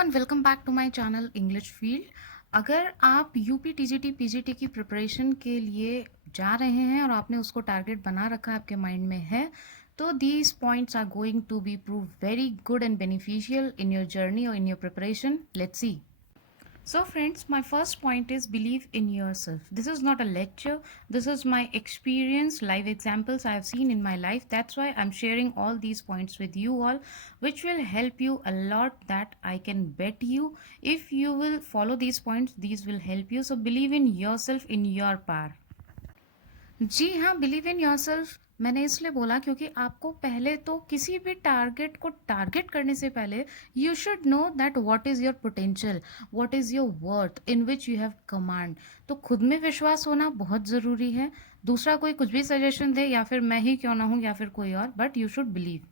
Everyone, welcome back to my channel English field. अगर आप UP TGT PGT की preparation के लिए जा रहे हैं और आपने उसको टारगेट बना रखा है, आपके माइंड में है, तो these points are going to be prove very good and beneficial in your journey और in your preparation. Let's see. So friends, my first point is believe in yourself. This is not a lecture. This is my experience, live examples I have seen in my life. That's why I'm sharing all these points with you all, which will help you a lot, that I can bet you. If you will follow these points, these will help you. So believe in yourself, in your power. जी हाँ, believe in yourself मैंने इसलिए बोला क्योंकि आपको पहले तो किसी भी टारगेट को टारगेट करने से पहले you should know that what is your potential, what is your worth in which you have command. तो खुद में विश्वास होना बहुत ज़रूरी है। दूसरा कोई कुछ भी सजेशन दे, या फिर मैं ही क्यों ना हूँ, या फिर कोई और, but you should believe.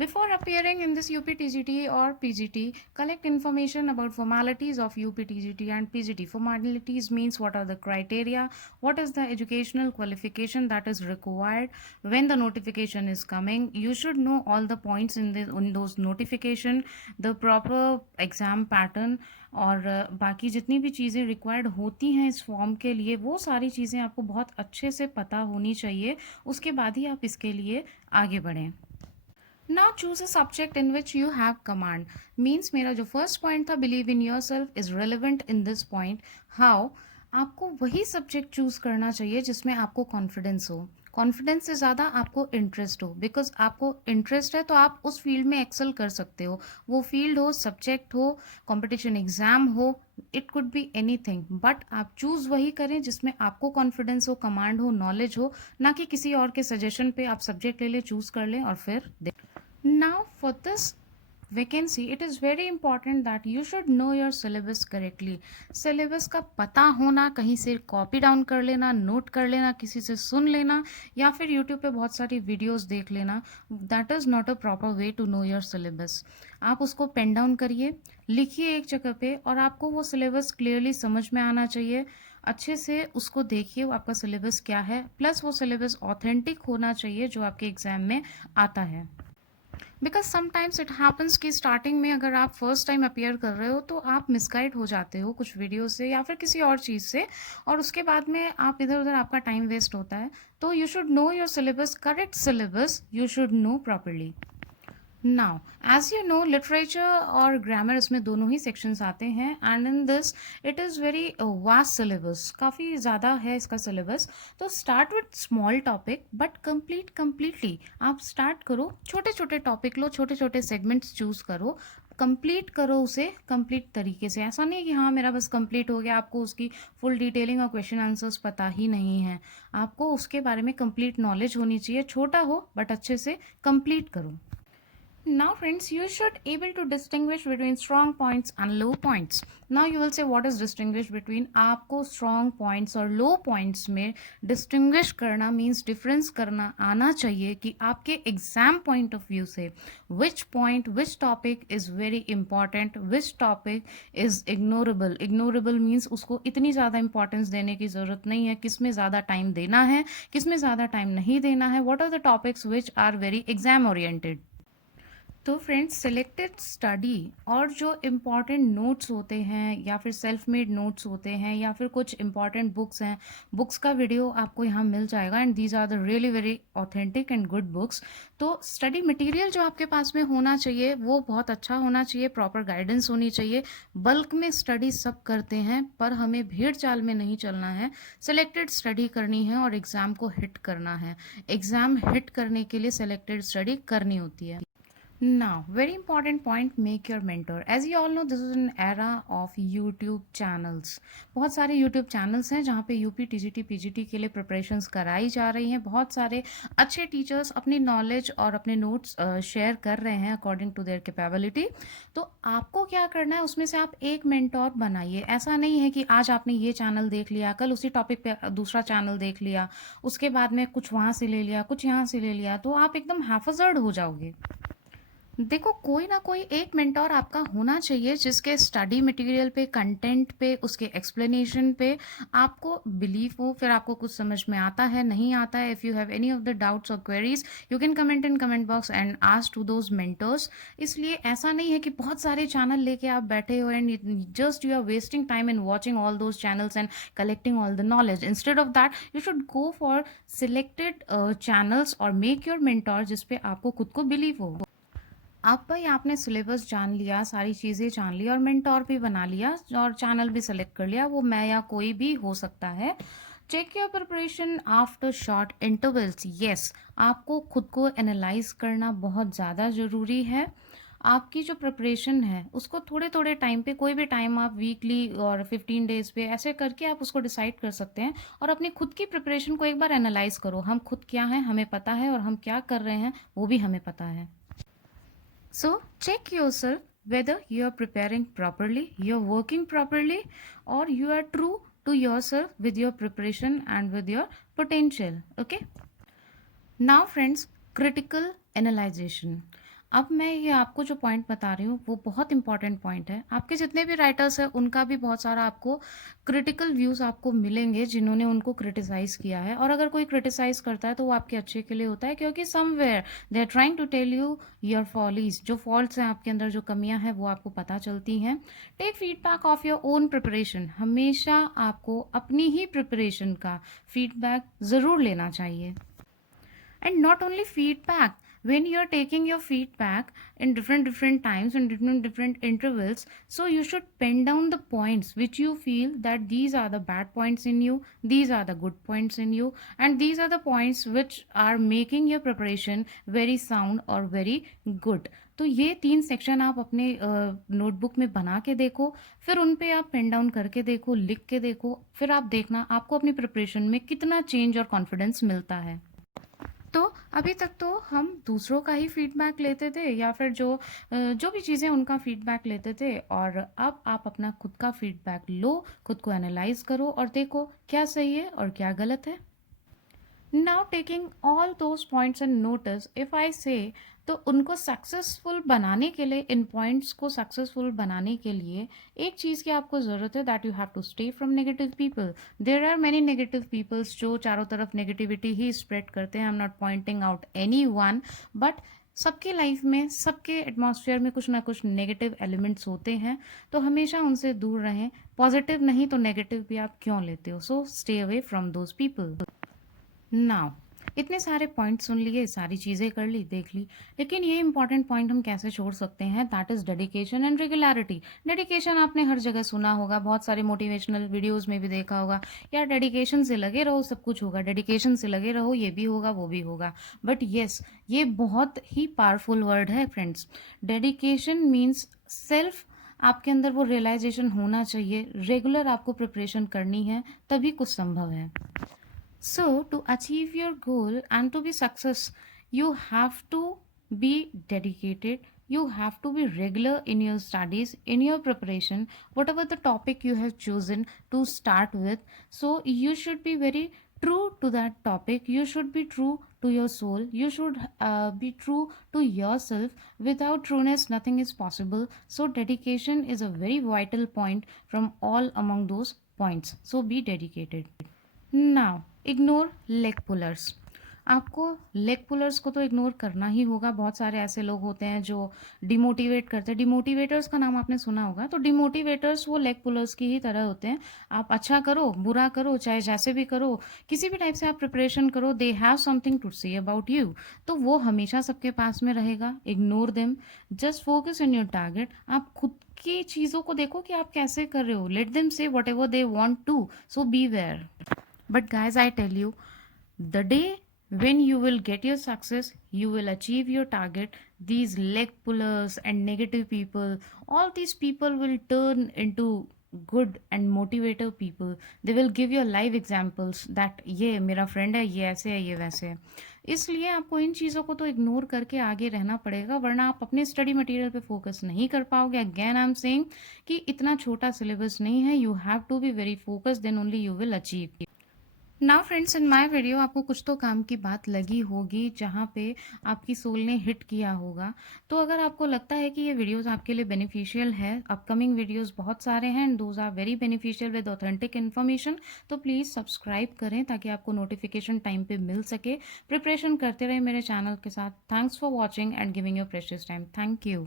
Before appearing in this UPTGT or PGT, collect information about formalities of UPTGT and PGT. Formalities means what are the criteria, what is the educational qualification that is required, when the notification is coming. You should know all the points in those notification, the proper exam pattern और बाकी जितनी भी चीज़ें required होती हैं इस form के लिए, वो सारी चीज़ें आपको बहुत अच्छे से पता होनी चाहिए। उसके बाद ही आप इसके लिए आगे बढ़ें। Now choose a subject in which you have command. Means मेरा जो first point था believe in yourself is relevant in this point. How? आपको वही सब्जेक्ट चूज करना चाहिए जिसमें आपको कॉन्फिडेंस हो। कॉन्फिडेंस से ज़्यादा आपको इंटरेस्ट हो, बिकॉज आपको इंटरेस्ट है तो आप उस फील्ड में एक्सेल कर सकते हो। वो फील्ड हो, सब्जेक्ट हो, कंपटीशन एग्जाम हो, it could be anything, but आप चूज वही करें जिसमें आपको कॉन्फिडेंस हो, कमांड हो, नॉलेज हो, ना कि किसी और के सजेशन पे आप सब्जेक्ट ले लें, चूज कर लें और फिर Now for this vacancy, it is very important that you should know your syllabus correctly. syllabus का पता होना, कहीं से कॉपी डाउन कर लेना, नोट कर लेना, किसी से सुन लेना, या फिर यूट्यूब पे बहुत सारी वीडियोस देख लेना, that is not a proper way to know your syllabus. आप उसको पेन डाउन करिए, लिखिए एक जगह पे, और आपको वो सिलेबस क्लियरली समझ में आना चाहिए। अच्छे से उसको देखिए वो आपका सिलेबस क्या है, प्लस वो सिलेबस ऑथेंटिक होना चाहिए जो आपके एग्जाम में आता है। बिकॉज समटाइम्स इट हैपन्स कि स्टार्टिंग में अगर आप फर्स्ट टाइम अपियर कर रहे हो तो आप मिसगाइड हो जाते हो कुछ वीडियो से या फिर किसी और चीज़ से, और उसके बाद में आप इधर उधर आपका टाइम वेस्ट होता है। तो you should know your syllabus, correct syllabus you should know properly. Now as you know, literature और ग्रामर, इसमें दोनों ही सेक्शंस आते हैं, and in this it is very vast syllabus, काफ़ी ज़्यादा है इसका सिलेबस। तो start with small topic but completely आप स्टार्ट करो, छोटे छोटे टॉपिक लो, छोटे छोटे सेगमेंट्स चूज करो, कंप्लीट करो उसे कंप्लीट तरीके से। ऐसा नहीं कि हाँ मेरा बस कंप्लीट हो गया, आपको उसकी फुल डिटेलिंग और क्वेश्चन आंसर्स पता ही नहीं है। आपको उसके बारे में कंप्लीट नॉलेज होनी चाहिए, छोटा हो बट अच्छे से कंप्लीट करो। Now friends, you should able to distinguish between strong points and low points. Now you will say what is distinguish between, आपको strong points और low points में distinguish करना means difference करना आना चाहिए कि आपके exam point of view से which point, which topic is very important, which topic is ignorable. Ignorable means उसको इतनी ज़्यादा importance देने की ज़रूरत नहीं है, किस में ज़्यादा time देना है, किस में ज़्यादा time नहीं देना है, what are the topics which are very exam oriented. तो फ्रेंड्स, सिलेक्टेड स्टडी और जो इम्पॉर्टेंट नोट्स होते हैं या फिर सेल्फ मेड नोट्स होते हैं या फिर कुछ इम्पॉर्टेंट बुक्स हैं, बुक्स का वीडियो आपको यहाँ मिल जाएगा, and these are the really very authentic and good books. तो स्टडी मटेरियल जो आपके पास में होना चाहिए वो बहुत अच्छा होना चाहिए, प्रॉपर गाइडेंस होनी चाहिए। बल्क में स्टडी सब करते हैं, पर हमें भीड़ चाल में नहीं चलना है, सिलेक्टेड स्टडी करनी है और एग्ज़ाम को हिट करना है। एग्ज़ाम हिट करने के लिए सिलेक्टेड स्टडी करनी होती है। Now, very important point, make your mentor. As you all know, this is an era of YouTube channels. बहुत सारे YouTube channels हैं जहाँ पे यूपी टीजीटी पीजीटी के लिए प्रिपरेशंस कराई जा रही हैं। बहुत सारे अच्छे टीचर्स अपनी नॉलेज और अपने नोट्स शेयर कर रहे हैं अकॉर्डिंग टू देयर कैपेबिलिटी। तो आपको क्या करना है, उसमें से आप एक मेंटोर बनाइए। ऐसा नहीं है कि आज आपने ये चैनल देख लिया, कल उसी टॉपिक पे दूसरा चैनल देख लिया, उसके बाद में कुछ वहाँ से ले लिया, कुछ यहाँ से ले लिया, तो आप एकदम हैफजर्ड हो जाओगे। देखो, कोई ना कोई एक मेंटर आपका होना चाहिए जिसके स्टडी मटेरियल पे, कंटेंट पे, उसके एक्सप्लेनेशन पे आपको बिलीव हो, फिर आपको कुछ समझ में आता है, नहीं आता है। If you have any of the doubts और queries, you can comment in comment box and ask to those mentors. इसलिए ऐसा नहीं है कि बहुत सारे चैनल लेके आप बैठे हो and just you are wasting time in watching all those channels and collecting all the knowledge. Instead of that you should go for selected channels और मेक योर मेंटर जिस पे आपको खुद को बिलीव हो। अब भाई आपने सिलेबस जान लिया, सारी चीज़ें जान ली और मेंटोर भी बना लिया और चैनल भी सेलेक्ट कर लिया, वो मैं या कोई भी हो सकता है। Check your preparation after short intervals. Yes, आपको खुद को एनालाइज करना बहुत ज़्यादा ज़रूरी है। आपकी जो प्रिपरेशन है उसको थोड़े थोड़े टाइम पे, कोई भी टाइम आप वीकली और 15 डेज पे ऐसे करके आप उसको डिसाइड कर सकते हैं और अपनी खुद की प्रिपरेशन को एक बार एनालाइज करो। हम खुद क्या हैं हमें पता है और हम क्या कर रहे हैं वो भी हमें पता है। So check yourself whether you are preparing properly, you are working properly, or you are true to yourself with your preparation and with your potential. Okay. Now friends, critical analyzation. अब मैं ये आपको जो पॉइंट बता रही हूँ वो बहुत इंपॉर्टेंट पॉइंट है। आपके जितने भी राइटर्स हैं उनका भी बहुत सारा आपको क्रिटिकल व्यूज़ आपको मिलेंगे जिन्होंने उनको क्रिटिसाइज़ किया है, और अगर कोई क्रिटिसाइज़ करता है तो वो आपके अच्छे के लिए होता है, क्योंकि somewhere they are trying to tell you your follies, जो फॉल्ट्स हैं आपके अंदर, जो कमियां हैं वो आपको पता चलती हैं। Take feedback of your own preparation. हमेशा आपको अपनी ही प्रिपरेशन का फीडबैक ज़रूर लेना चाहिए। And not only feedback, when you're taking your feedback in different times and different intervals, so you should pen down the points which you feel that these are the bad points in you, these are the good points in you, and these are the points which are making your preparation very sound or very good. तो ये 3 section आप अपने notebook में बना के देखो, फिर उन पे आप पेन डाउन करके देखो, लिख के देखो, फिर आप देखना आपको अपनी प्रिपरेशन में कितना चेंज और कॉन्फिडेंस मिलता है। तो अभी तक तो हम दूसरों का ही फीडबैक लेते थे या फिर जो भी चीज़ें उनका फीडबैक लेते थे, और अब आप अपना खुद का फीडबैक लो, खुद को एनालाइज करो और देखो क्या सही है और क्या गलत है। Now taking all those points and notice, if I से, तो उनको सक्सेसफुल बनाने के लिए, इन पॉइंट्स को सक्सेसफुल बनाने के लिए एक चीज़ की आपको ज़रूरत है, that you have to stay from negative people. There are many negative peoples जो चारों तरफ नेगेटिविटी ही स्प्रेड करते हैं। I am not pointing out any one, but सबकी लाइफ में, सबके एटमॉस्फेयर में कुछ ना कुछ नेगेटिव एलिमेंट्स होते हैं, तो हमेशा उनसे दूर रहें। पॉजिटिव नहीं तो नेगेटिव भी आप क्यों लेते हो? So stay away from those people. Now इतने सारे पॉइंट सुन लिए, सारी चीज़ें कर ली, देख ली, लेकिन ये इंपॉर्टेंट पॉइंट हम कैसे छोड़ सकते हैं? That is dedication and regularity. Dedication आपने हर जगह सुना होगा, बहुत सारे मोटिवेशनल वीडियोस में भी देखा होगा, यार डेडिकेशन से लगे रहो सब कुछ होगा, डेडिकेशन से लगे रहो ये भी होगा वो भी होगा। बट येस, ये बहुत ही पावरफुल वर्ड है फ्रेंड्स। डेडिकेशन मीन्स सेल्फ, आपके अंदर वो रियलाइजेशन होना चाहिए, रेगुलर आपको प्रिपरेशन करनी है, तभी कुछ संभव है। So, to achieve your goal and to be success, you have to be dedicated. You have to be regular in your studies, in your preparation, whatever the topic you have chosen to start with. So, you should be very true to that topic. You should be true to your soul. You should be true to yourself. Without trueness, nothing is possible. So, dedication is a very vital point from all among those points. So, be dedicated. Now ignore leg pullers. आपको leg pullers को तो ignore करना ही होगा। बहुत सारे ऐसे लोग होते हैं जो डिमोटिवेट करते हैं। डिमोटिवेटर्स का नाम आपने सुना होगा। तो डिमोटिवेटर्स वो लेग पुलर्स की ही तरह होते हैं। आप अच्छा करो, बुरा करो, चाहे जैसे भी करो, किसी भी टाइप से आप प्रिपरेशन करो, they have something to say about you. तो वो हमेशा सबके पास में रहेगा। Ignore them, just focus on your target. आप खुद की चीज़ों को देखो कि आप कैसे कर रहे हो। Let them say whatever they want to, so beware. But guys, I tell you, the day when you will get your success, you will achieve your target, these leg pullers and negative people, all these people will turn into good and motivator people. They will give you live examples that ये मेरा friend है, ये ऐसे है, ये वैसे है। इसलिए आपको इन चीज़ों को तो इग्नोर करके आगे रहना पड़ेगा, वरना आप अपने स्टडी मटेरियल पे फोकस नहीं कर पाओगे। अगेन आई एम सेइंग कि इतना छोटा सिलेबस नहीं है। You have to be very focused, then only you will achieve. Now friends, in my video आपको कुछ तो काम की बात लगी होगी जहाँ पे आपकी सोल ने हिट किया होगा। तो अगर आपको लगता है कि ये वीडियोस आपके लिए बेनिफिशियल है, अपकमिंग वीडियोस बहुत सारे हैं and those are very beneficial with authentic information, तो प्लीज़ सब्सक्राइब करें ताकि आपको नोटिफिकेशन टाइम पे मिल सके। प्रिपरेशन करते रहे मेरे चैनल के साथ। Thanks for watching and giving your precious time. Thank you.